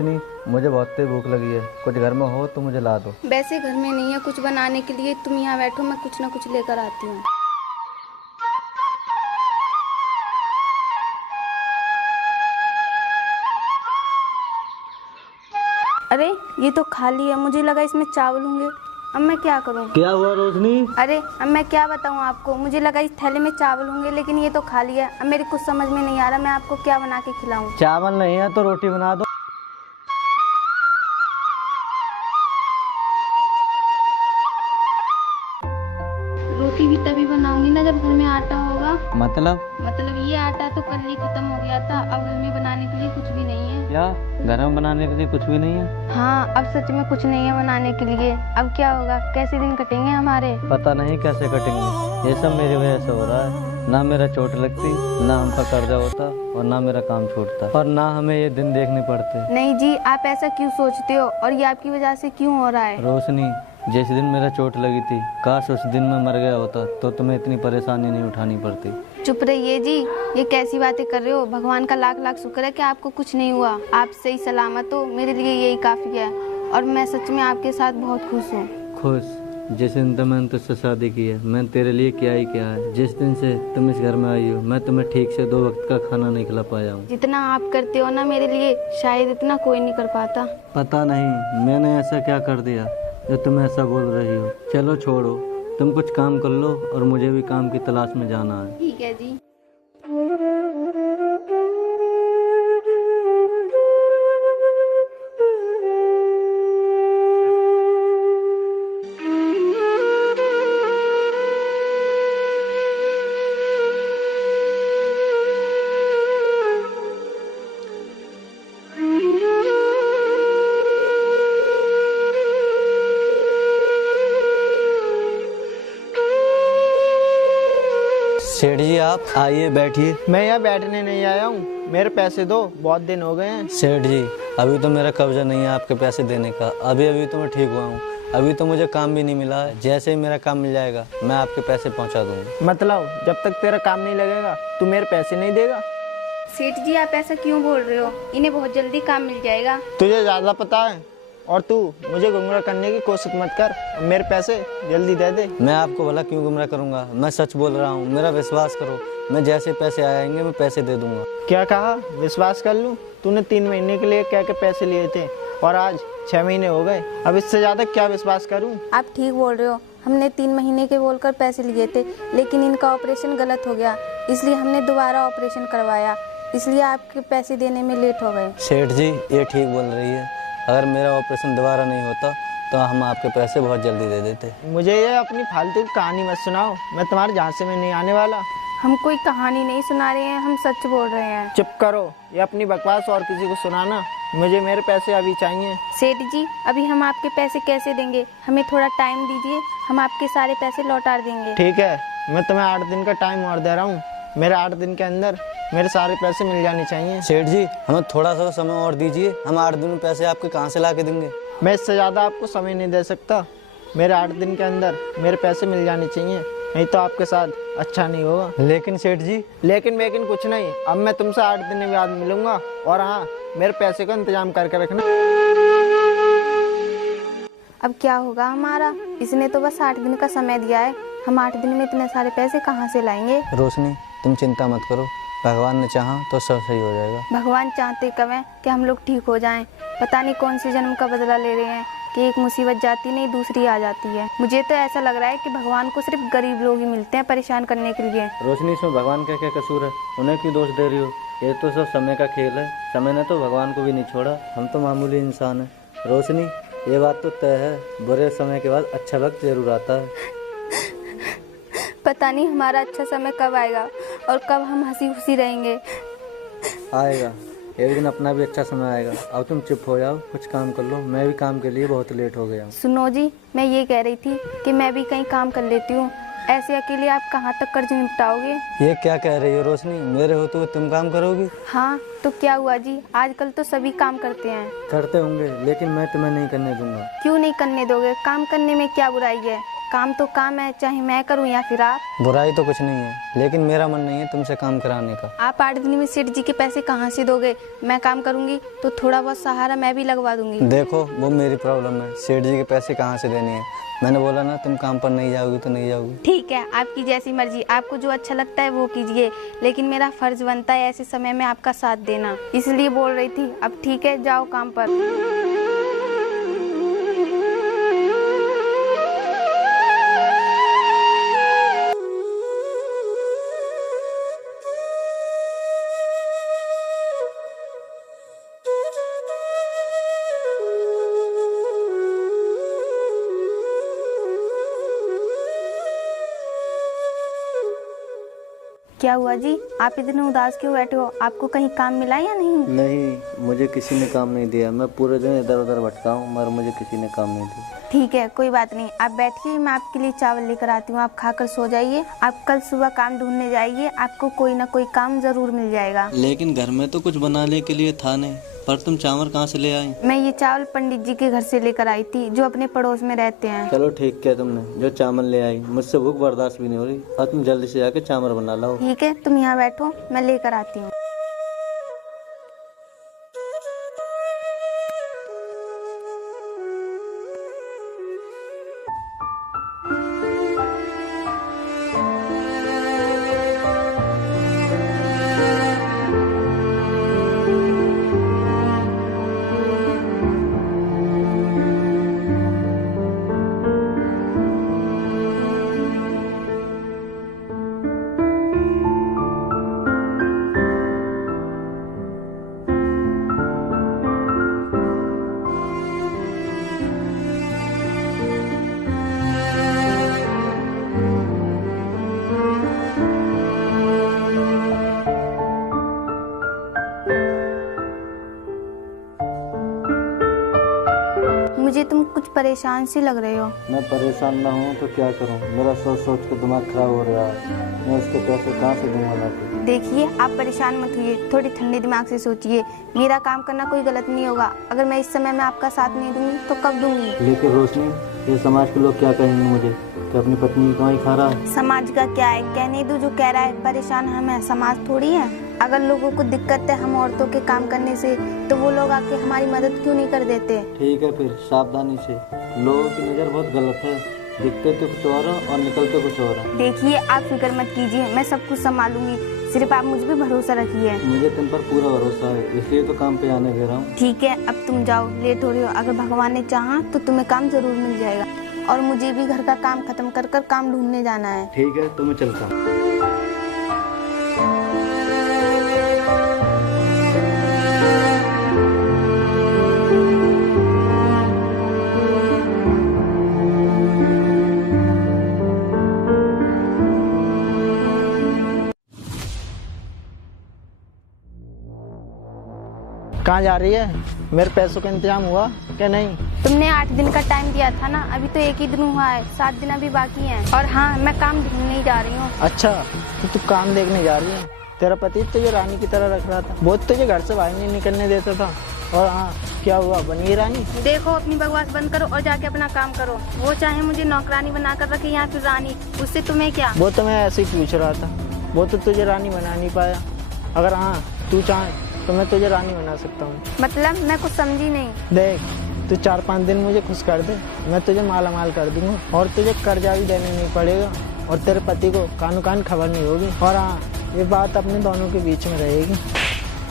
रोशनी, मुझे बहुत तेज भूख लगी है, कुछ घर में हो तो मुझे ला दो। वैसे घर में नहीं है कुछ बनाने के लिए, तुम यहाँ बैठो, मैं कुछ ना कुछ लेकर आती हूँ। अरे ये तो खाली है, मुझे लगा इसमें चावल होंगे। अब मैं क्या करूँ? क्या हुआ रोशनी? अरे अब मैं क्या बताऊँ आपको, मुझे लगा इस थैले में चावल होंगे, लेकिन ये तो खाली है। अब मेरे कुछ समझ में नहीं आ रहा मैं आपको क्या बना के खिलाऊं। चावल नहीं है तो रोटी बना दो। रोटी भी तभी बनाऊंगी ना जब घर में आटा होगा। मतलब ये आटा तो कल ही खत्म हो गया था, अब घर में बनाने के लिए कुछ भी नहीं है। क्या घर में बनाने के लिए कुछ भी नहीं है? हाँ, अब सच में कुछ नहीं है बनाने के लिए। अब क्या होगा, कैसे दिन कटेंगे हमारे? पता नहीं कैसे कटेंगे, ये सब मेरी वजह से हो रहा है। ना मेरा चोट लगती, ना हम पर कर्जा होता, और ना मेरा काम छूटता, और ना हमें ये दिन देखने पड़ते। नहीं जी, आप ऐसा क्यों सोचते हो, और ये आपकी वजह से क्यों हो रहा है? रोशनी, जिस दिन मेरा चोट लगी थी, काश उस दिन मैं मर गया होता तो तुम्हें इतनी परेशानी नहीं उठानी पड़ती। चुप रहिए जी, ये कैसी बातें कर रहे हो? भगवान का लाख लाख शुक्र है कि आपको कुछ नहीं हुआ। आप सही सलामत हो, मेरे लिए यही काफी है, और मैं सच में आपके साथ बहुत खुश हूँ। खुश? जिस दिन तो मैंने तुझसे शादी की है, मैंने तेरे लिए क्या ही किया है। जिस दिन से तुम इस घर में आई हो, मैं तुम्हें ठीक से 2 वक्त का खाना नहीं खिला पाया हूँ। जितना आप करते हो ना मेरे लिए, शायद इतना कोई नहीं कर पाता। पता नहीं मैंने ऐसा क्या कर दिया जो तुम ऐसा बोल रही हो। चलो छोड़ो, तुम कुछ काम कर लो, और मुझे भी काम की तलाश में जाना है। ठीक है जी। सेठ जी, आप आइए, बैठिए। मैं यहाँ बैठने नहीं आया हूँ, मेरे पैसे दो, बहुत दिन हो गए हैं। सेठ जी, अभी तो मेरा कब्जा नहीं है आपके पैसे देने का। अभी अभी तो मैं ठीक हुआ हूँ, अभी तो मुझे काम भी नहीं मिला है। जैसे ही मेरा काम मिल जाएगा मैं आपके पैसे पहुँचा दूँगा। मतलब जब तक तेरा काम नहीं लगेगा तू मेरे पैसे नहीं देगा? सेठ जी, आप ऐसा क्यों बोल रहे हो? इन्हें बहुत जल्दी काम मिल जाएगा। तुझे ज़्यादा पता है, और तू मुझे गुमराह करने की कोशिश मत कर। मेरे पैसे जल्दी दे दे। मैं आपको भला क्यों गुमराह करूँगा, मैं सच बोल रहा हूँ, मेरा विश्वास करो। मैं जैसे पैसे आएंगे मैं पैसे दे दूँगा। क्या कहा? विश्वास कर लूँ? तूने 3 महीने के लिए क्या क्या पैसे लिए थे, और आज 6 महीने हो गए। अब इससे ज़्यादा क्या विश्वास करूँ? आप ठीक बोल रहे हो, हमने 3 महीने के बोलकर पैसे लिए थे, लेकिन इनका ऑपरेशन गलत हो गया, इसलिए हमने दोबारा ऑपरेशन करवाया, इसलिए आपके पैसे देने में लेट हो गए। सेठ जी, ये ठीक बोल रही है। अगर मेरा ऑपरेशन दोबारा नहीं होता तो हम आपके पैसे बहुत जल्दी दे देते। मुझे ये अपनी फालतू की कहानी मत सुनाओ, मैं तुम्हारे झांसे में नहीं आने वाला। हम कोई कहानी नहीं सुना रहे हैं, हम सच बोल रहे हैं। चुप करो, ये अपनी बकवास और किसी को सुनाना। मुझे मेरे पैसे अभी चाहिए। सेठ जी, अभी हम आपके पैसे कैसे देंगे? हमें थोड़ा टाइम दीजिए, हम आपके सारे पैसे लौटा देंगे। ठीक है, मैं तुम्हें 8 दिन का टाइम और दे रहा हूँ। मेरे 8 दिन के अंदर मेरे सारे पैसे मिल जाने चाहिए। सेठ जी, हमें थोड़ा सा समय और दीजिए, हम 8 दिन में पैसे आपके कहाँ से ला के देंगे? मैं इससे ज़्यादा आपको समय नहीं दे सकता। मेरे 8 दिन के अंदर मेरे पैसे मिल जाने चाहिए, नहीं तो आपके साथ अच्छा नहीं होगा। लेकिन सेठ जी। लेकिन कुछ नहीं, अब मैं तुमसे 8 दिन के बाद मिलूंगा, और हाँ, मेरे पैसे का इंतजाम करके रखना। अब क्या होगा हमारा? इसने तो बस 8 दिन का समय दिया है, हम 8 दिन में इतने सारे पैसे कहाँ से लाएंगे? रोशनी, तुम चिंता मत करो, भगवान ने चाहा तो सब सही हो जाएगा। भगवान चाहते कब हैं कि हम लोग ठीक हो जाएं? पता नहीं कौन सी जन्म का बदला ले रहे हैं कि एक मुसीबत जाती नहीं दूसरी आ जाती है। मुझे तो ऐसा लग रहा है कि भगवान को सिर्फ गरीब लोग ही मिलते हैं परेशान करने के लिए। रोशनी, इसमें भगवान का क्या कसूर है? उन्हें क्यों दोष दे रही हो? ये तो सब समय का खेल है, समय ने तो भगवान को भी नहीं छोड़ा, हम तो मामूली इंसान हैं। रोशनी, ये बात तो तय है, बुरे समय के बाद अच्छा वक्त जरूर आता है। पता नहीं हमारा अच्छा समय कब आएगा और कब हम हंसी खुशी रहेंगे। आएगा एक दिन, अपना भी अच्छा समय आएगा। अब तुम चुप हो जाओ, कुछ काम कर लो, मैं भी काम के लिए बहुत लेट हो गया हूँ। सुनो जी, मैं ये कह रही थी कि मैं भी कहीं काम कर लेती हूँ। ऐसे अकेले आप कहाँ तक कर्ज निपटाओगे? ये क्या कह रही हो रोशनी, मेरे होते हुए तुम काम करोगी? हाँ तो क्या हुआ जी, आजकल तो सभी काम करते हैं। करते होंगे, लेकिन मैं तुम्हें नहीं करने दूंगा। क्यों नहीं करने दोगे? काम करने में क्या बुराई है? काम तो काम है, चाहे मैं करूं या फिर आप। बुराई तो कुछ नहीं है, लेकिन मेरा मन नहीं है तुमसे काम कराने का। आप 8 दिन में सेठ जी के पैसे कहाँ से दोगे? मैं काम करूंगी तो थोड़ा बहुत सहारा मैं भी लगवा दूंगी। देखो वो मेरी प्रॉब्लम है, सेठ जी के पैसे कहाँ से देने हैं। मैंने बोला ना तुम काम पर नहीं जाओगी तो नहीं जाओगी। ठीक है, आपकी जैसी मर्जी, आपको जो अच्छा लगता है वो कीजिए, लेकिन मेरा फर्ज बनता है ऐसे समय में आपका साथ देना, इसलिए बोल रही थी। अब ठीक है, जाओ काम पर। क्या हुआ जी, आप इतने उदास क्यों बैठे हो? आपको कहीं काम मिला या नहीं? नहीं, मुझे किसी ने काम नहीं दिया। मैं पूरे दिन इधर उधर भटका हूँ मगर मुझे किसी ने काम नहीं दिया। ठीक है, कोई बात नहीं, आप बैठिए, मैं आपके लिए चावल लेकर आती हूँ। आप खाकर सो जाइए। आप कल सुबह काम ढूंढने जाइए, आपको कोई ना कोई काम जरूर मिल जाएगा। लेकिन घर में तो कुछ बनाने के लिए था नहीं, पर तुम चावल कहाँ से ले आई? मैं ये चावल पंडित जी के घर से लेकर आई थी, जो अपने पड़ोस में रहते हैं। चलो ठीक किया तुमने, जो चावल ले आई। मुझसे भूख बर्दाश्त भी नहीं हो रही, और तुम जल्दी से जाके चावल बना लाओ। ठीक है, तुम यहाँ बैठो, मैं लेकर आती हूँ। मुझे तुम कुछ परेशान सी लग रहे हो। मैं परेशान ना हूँ तो क्या करूँ, मेरा सोच सोच के दिमाग खराब हो रहा है। मैं उसके पैसे कहाँ से दूंगा लाके? देखिए, आप परेशान मत होइए, थोड़ी ठंडे दिमाग से सोचिए। मेरा काम करना कोई गलत नहीं होगा। अगर मैं इस समय में आपका साथ नहीं दूंगी तो कब दूंगी? लेकिन रोशनी, ये समाज के लोग क्या कहेंगे मुझे कि अपनी पत्नी की कमाई खा रहा है? समाज का क्या है, कहने दो। जो कह रहा है परेशान हम है, समाज थोड़ी है। अगर लोगों को दिक्कत है हम औरतों के काम करने से, तो वो लोग आके हमारी मदद क्यों नहीं कर देते? ठीक है, फिर सावधानी से। लोगों की नज़र बहुत गलत है, दिखते तो कुछ और है और निकलते कुछ और है। देखिए, आप फिक्र मत कीजिए, मैं सब कुछ संभालूंगी। सिर्फ आप मुझ पे भरोसा रखिए। मुझे तुम पर पूरा भरोसा है, इसलिए तो काम पे आने दे रहा हूँ। ठीक है, अब तुम जाओ, लेट हो रही हो। अगर भगवान ने चाहा तो तुम्हें काम जरूर मिल जाएगा। और मुझे भी घर का काम खत्म कर कर काम ढूंढने जाना है। ठीक है, तो मैं चलता हूँ। कहाँ जा रही है? मेरे पैसों का इंतजाम हुआ क्या नहीं? तुमने 8 दिन का टाइम दिया था ना, अभी तो 1 ही दिन हुआ है, 7 दिन अभी बाकी हैं। और हाँ, मैं काम ढूंढने ही जा रही हूँ। अच्छा, तो तू काम देखने जा रही है? तेरा पति तुझे रानी की तरह रख रहा था, वो तुझे घर से बाहर नहीं निकलने देता था। और हाँ, क्या हुआ, बन गई रानी? देखो, अपनी बकवास बंद करो और जाके अपना काम करो। वो चाहे मुझे नौकरानी बनाकर रखे या फिर रानी, उससे तुम्हें क्या? वो तो मैं ऐसे ही पूछ रहा था, वो तो तुझे रानी बना नहीं पाया। अगर हाँ तू चाहे तो मैं तुझे रानी बना सकता हूँ। मतलब मैं कुछ समझी नहीं। देख, तू 4-5 दिन मुझे खुश कर दे, मैं तुझे माला माल कर दूंगा और तुझे कर्जा भी देने नहीं पड़ेगा और तेरे पति को कानों कान खबर नहीं होगी। और हाँ, ये बात अपने दोनों के बीच में रहेगी।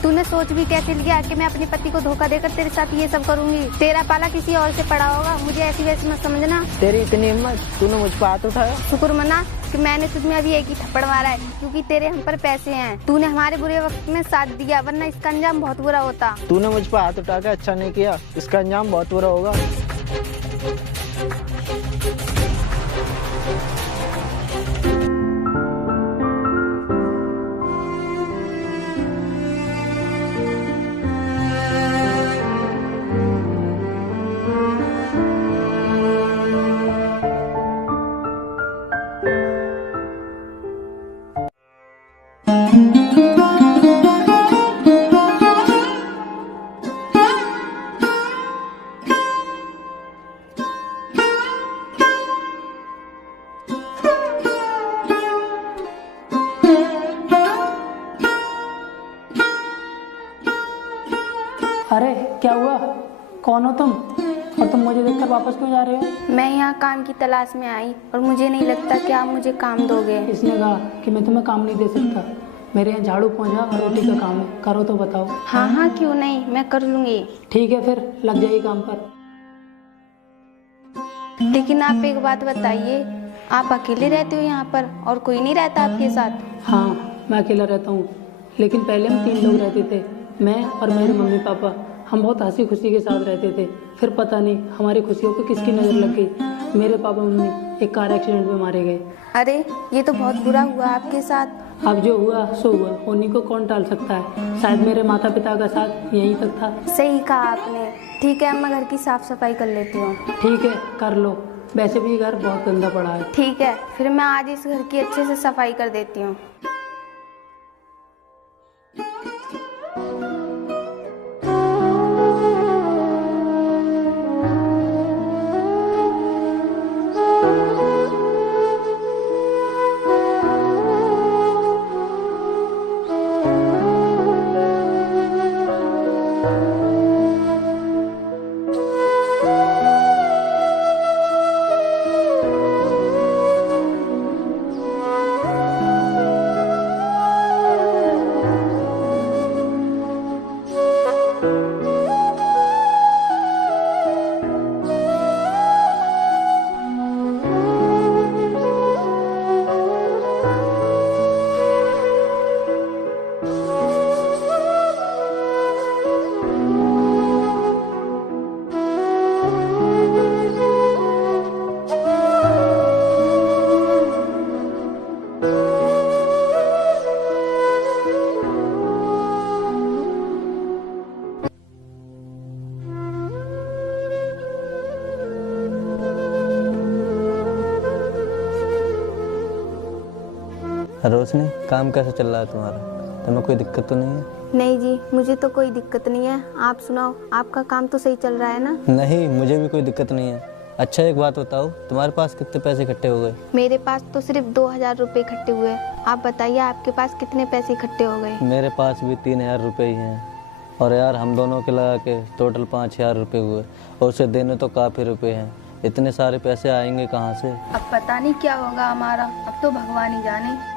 तूने सोच भी कैसे लिया कि मैं अपने पति को धोखा देकर तेरे साथ ये सब करूंगी? तेरा पाला किसी और से पड़ा होगा, मुझे ऐसी वैसी मत समझना। तेरी इतनी हिम्मत, तूने मुझ पर हाथ उठाया? शुक्र मना कि मैंने तुझमें अभी एक ही थप्पड़ मारा है, क्योंकि तेरे हम पर पैसे हैं। तूने हमारे बुरे वक्त में साथ दिया, वरना इसका अंजाम बहुत बुरा होता। तूने मुझ पर हाथ उठा के अच्छा नहीं किया, इसका अंजाम बहुत बुरा होगा। कौन हो तुम और तुम मुझे देखकर वापस क्यों जा रहे हो? मैं यहाँ काम की तलाश में आई और मुझे नहीं लगता कि आप मुझे काम दोगे। इसने कहा कि मैं तुम्हें काम नहीं दे सकता। मेरे यहाँ झाड़ू पोंछा और रोटी का काम है, करो तो बताओ। हाँ हाँ क्यों नहीं, मैं कर लूँगी। ठीक है फिर लग जाइए काम पर। लेकिन आप एक बात बताइए, आप अकेले रहते हो यहाँ पर और कोई नहीं रहता आपके साथ? हाँ मैं अकेला रहता हूँ, लेकिन पहले हम 3 लोग रहते थे, मैं और मेरे मम्मी पापा। हम बहुत हंसी खुशी के साथ रहते थे। फिर पता नहीं हमारी खुशियों को किसकी नज़र लग गई, मेरे पापा मम्मी एक कार एक्सीडेंट में मारे गए। अरे ये तो बहुत बुरा हुआ आपके साथ। अब जो हुआ सो हुआ, होने को कौन टाल सकता है। शायद मेरे माता पिता का साथ यहीं तक था। सही कहा आपने। ठीक है, मैं घर की साफ सफाई कर लेती हूँ। ठीक है कर लो, वैसे भी ये घर बहुत गंदा पड़ा है। ठीक है, फिर मैं आज इस घर की अच्छे से सफाई कर देती हूँ। रोशनी, काम कैसा चल रहा है तुम्हारा? तुम्हें कोई दिक्कत तो नहीं है? नहीं जी, मुझे तो कोई दिक्कत नहीं है। आप सुनाओ, आपका काम तो सही चल रहा है ना? नहीं, मुझे भी कोई दिक्कत नहीं है। अच्छा एक बात बताओ, तुम्हारे पास कितने पैसे इकट्ठे हो गए? मेरे पास तो सिर्फ 2000 रुपये इकट्ठे हुए। आप बताइए आपके पास कितने पैसे इकट्ठे हो गए? मेरे पास भी 3000 रुपये ही हैं। और यार हम दोनों के लगा के टोटल 5000 रुपये हुए, और उसे देने तो काफ़ी रुपए हैं। इतने सारे पैसे आएंगे कहाँ से? अब पता नहीं क्या होगा हमारा, अब तो भगवान ही जाने।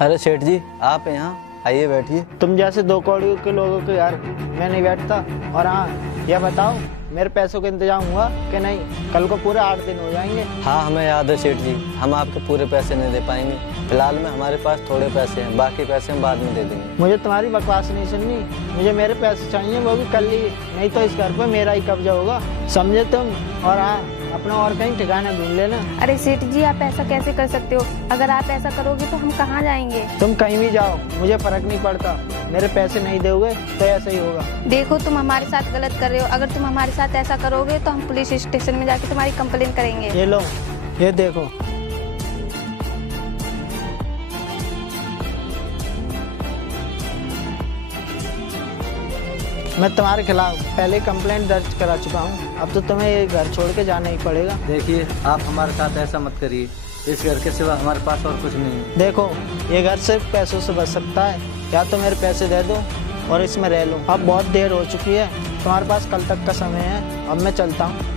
अरे सेठ जी, आप यहाँ आइए, बैठिए। तुम जैसे 2 कौड़ियों के लोगों के यार मैं नहीं बैठता। और हाँ यह बताओ, मेरे पैसों का इंतजाम हुआ कि नहीं? कल को पूरे 8 दिन हो जाएंगे। हाँ हमें याद है सेठ जी, हम आपके पूरे पैसे नहीं दे पाएंगे। फिलहाल में हमारे पास थोड़े पैसे हैं, बाकी पैसे हम बाद में दे देंगे। मुझे तुम्हारी बकवास नहीं सुननी, मुझे मेरे पैसे चाहिए, वो भी कल ही, नहीं तो इस घर पर मेरा ही कब्जा होगा, समझे तुम? और हाँ अपना और कहीं ठिकाना ढूंढ लेना। अरे सेठ जी, आप ऐसा कैसे कर सकते हो? अगर आप ऐसा करोगे तो हम कहाँ जाएंगे? तुम कहीं भी जाओ, मुझे फर्क नहीं पड़ता। मेरे पैसे नहीं दोगे तो ऐसा ही होगा। देखो तुम हमारे साथ गलत कर रहे हो। अगर तुम हमारे साथ ऐसा करोगे तो हम पुलिस स्टेशन में जाके तुम्हारी कंप्लेन करेंगे। ये लो, ये देखो। मैं तुम्हारे खिलाफ पहले कंप्लेंट दर्ज करा चुका हूँ। अब तो तुम्हें ये घर छोड़ के जाना ही पड़ेगा। देखिए, आप हमारे साथ ऐसा मत करिए। इस घर के सिवा हमारे पास और कुछ नहीं है। देखो, ये घर सिर्फ पैसों से बच सकता है। या तो मेरे पैसे दे दो और इसमें रह लो। अब बहुत देर हो चुकी है, तुम्हारे पास कल तक का समय है। अब मैं चलता हूँ।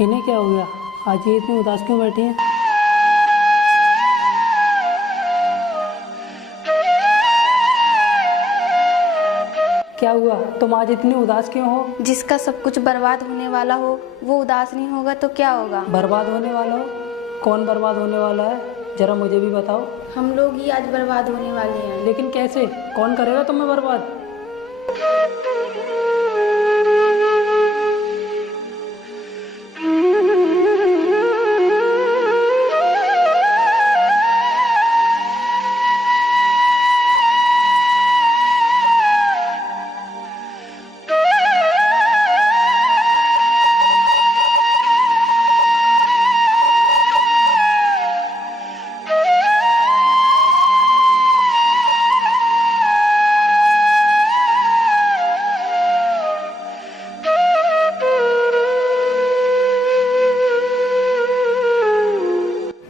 इन्हें क्या हो गया? आज ये इतनी उदास क्यों बैठी हैं? क्या हुआ? तुम आज इतनी उदास क्यों हो? जिसका सब कुछ बर्बाद होने वाला हो वो उदास नहीं होगा तो क्या होगा? बर्बाद होने वाला हो? कौन बर्बाद होने वाला है? जरा मुझे भी बताओ। हम लोग ही आज बर्बाद होने वाले हैं। लेकिन कैसे? कौन करेगा तुम्हें बर्बाद?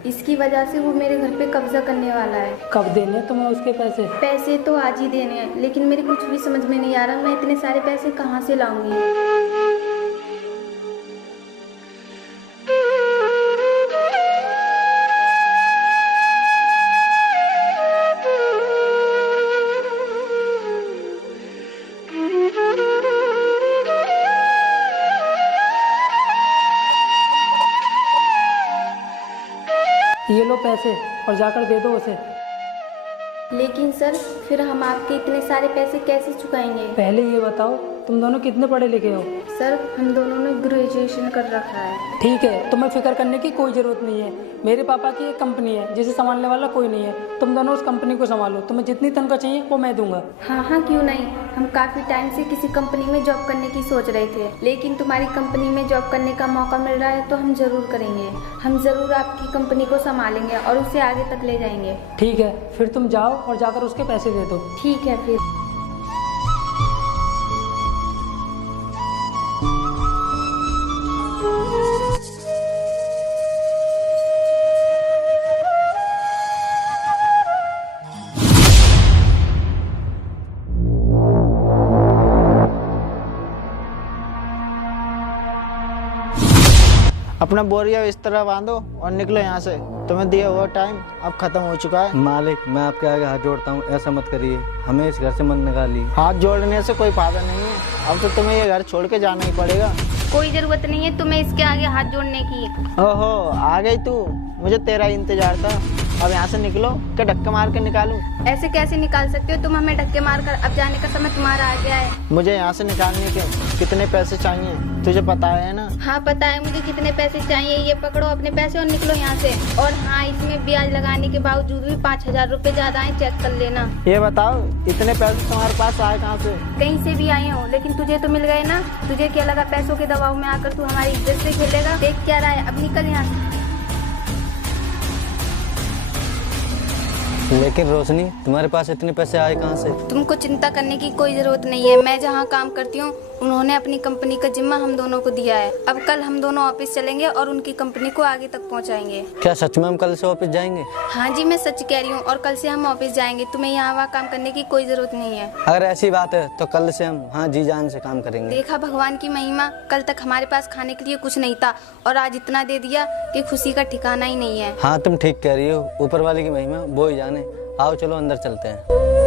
इसकी वजह से वो मेरे घर पे कब्जा करने वाला है। कब देने तुम्हें उसके पैसे? पैसे तो आज ही देने हैं, लेकिन मेरे कुछ भी समझ में नहीं आ रहा मैं इतने सारे पैसे कहाँ से लाऊंगी। ये लो पैसे और जाकर दे दो उसे। लेकिन सर फिर हम आपके इतने सारे पैसे कैसे चुकाएंगे? पहले ये बताओ तुम दोनों कितने पढ़े लिखे हो? सर हम दोनों ने ग्रेजुएशन कर रखा है। ठीक है, तुम्हें फिक्र करने की कोई ज़रूरत नहीं है। मेरे पापा की एक कंपनी है जिसे संभालने वाला कोई नहीं है। तुम दोनों उस कंपनी को संभालो। तुम्हें जितनी तनख्वाह चाहिए वो मैं दूंगा। हाँ हाँ क्यों नहीं। हम काफ़ी टाइम से किसी कंपनी में जॉब करने की सोच रहे थे, लेकिन तुम्हारी कंपनी में जॉब करने का मौका मिल रहा है तो हम ज़रूर करेंगे। हम ज़रूर आपकी कंपनी को संभालेंगे और उसे आगे तक ले जाएंगे। ठीक है, फिर तुम जाओ और जाकर उसके पैसे दे दो। ठीक है फिर। अपना बोरिया इस तरह बांधो और निकलो यहाँ से। तुम्हें दिया हुआ टाइम अब खत्म हो चुका है। मालिक मैं आपके आगे हाथ जोड़ता हूँ, ऐसा मत करिए, हमें इस घर से मत निकालिए। हाथ जोड़ने से कोई फायदा नहीं है। अब तो तुम्हें ये घर छोड़ के जाना ही पड़ेगा। कोई ज़रूरत नहीं है तुम्हें इसके आगे हाथ जोड़ने की। ओहो आ गई तू, मुझे तेरा इंतजार था। अब यहाँ से निकलो कि धक्का मार के निकालूं? ऐसे कैसे निकाल सकते हो तुम हमें धक्के मारकर? अब जाने का समय तुम्हारा आ गया है। मुझे यहाँ से निकालने के कितने पैसे चाहिए तुझे पता है ना? हाँ पता है मुझे कितने पैसे चाहिए। ये पकड़ो अपने पैसे और निकलो यहाँ से। और हाँ इसमें ब्याज लगाने के बावजूद भी 5,000 रुपए ज्यादा है, चेक कर लेना। ये बताओ इतने पैसे तुम्हारे पास आए कहाँ से? कहीं से भी आए हो, लेकिन तुझे तो मिल गए ना। तुझे क्या लगा पैसों के दबाव में आकर तू हमारी इज्जत से खेलेगा? देख क्या रहा है, अब निकल यहाँ से। लेकिन रोशनी तुम्हारे पास इतने पैसे आए कहाँ से? तुमको चिंता करने की कोई जरूरत नहीं है। मैं जहाँ काम करती हूँ उन्होंने अपनी कंपनी का जिम्मा हम दोनों को दिया है। अब कल हम दोनों ऑफिस चलेंगे और उनकी कंपनी को आगे तक पहुँचाएंगे। क्या सच में हम कल से ऑफिस जाएंगे? हाँ जी मैं सच कह रही हूँ, और कल से हम ऑफिस जाएंगे। तुम्हें यहाँ वहाँ काम करने की कोई जरूरत नहीं है। अगर ऐसी बात है तो कल से हम हाँ जी जान से काम करेंगे। देखा भगवान की महिमा, कल तक हमारे पास खाने के लिए कुछ नहीं था और आज इतना दे दिया कि खुशी का ठिकाना ही नहीं है। हाँ तुम ठीक कह रही हो, ऊपर वाले की महिमा वो ही जाने। आओ चलो अंदर चलते हैं।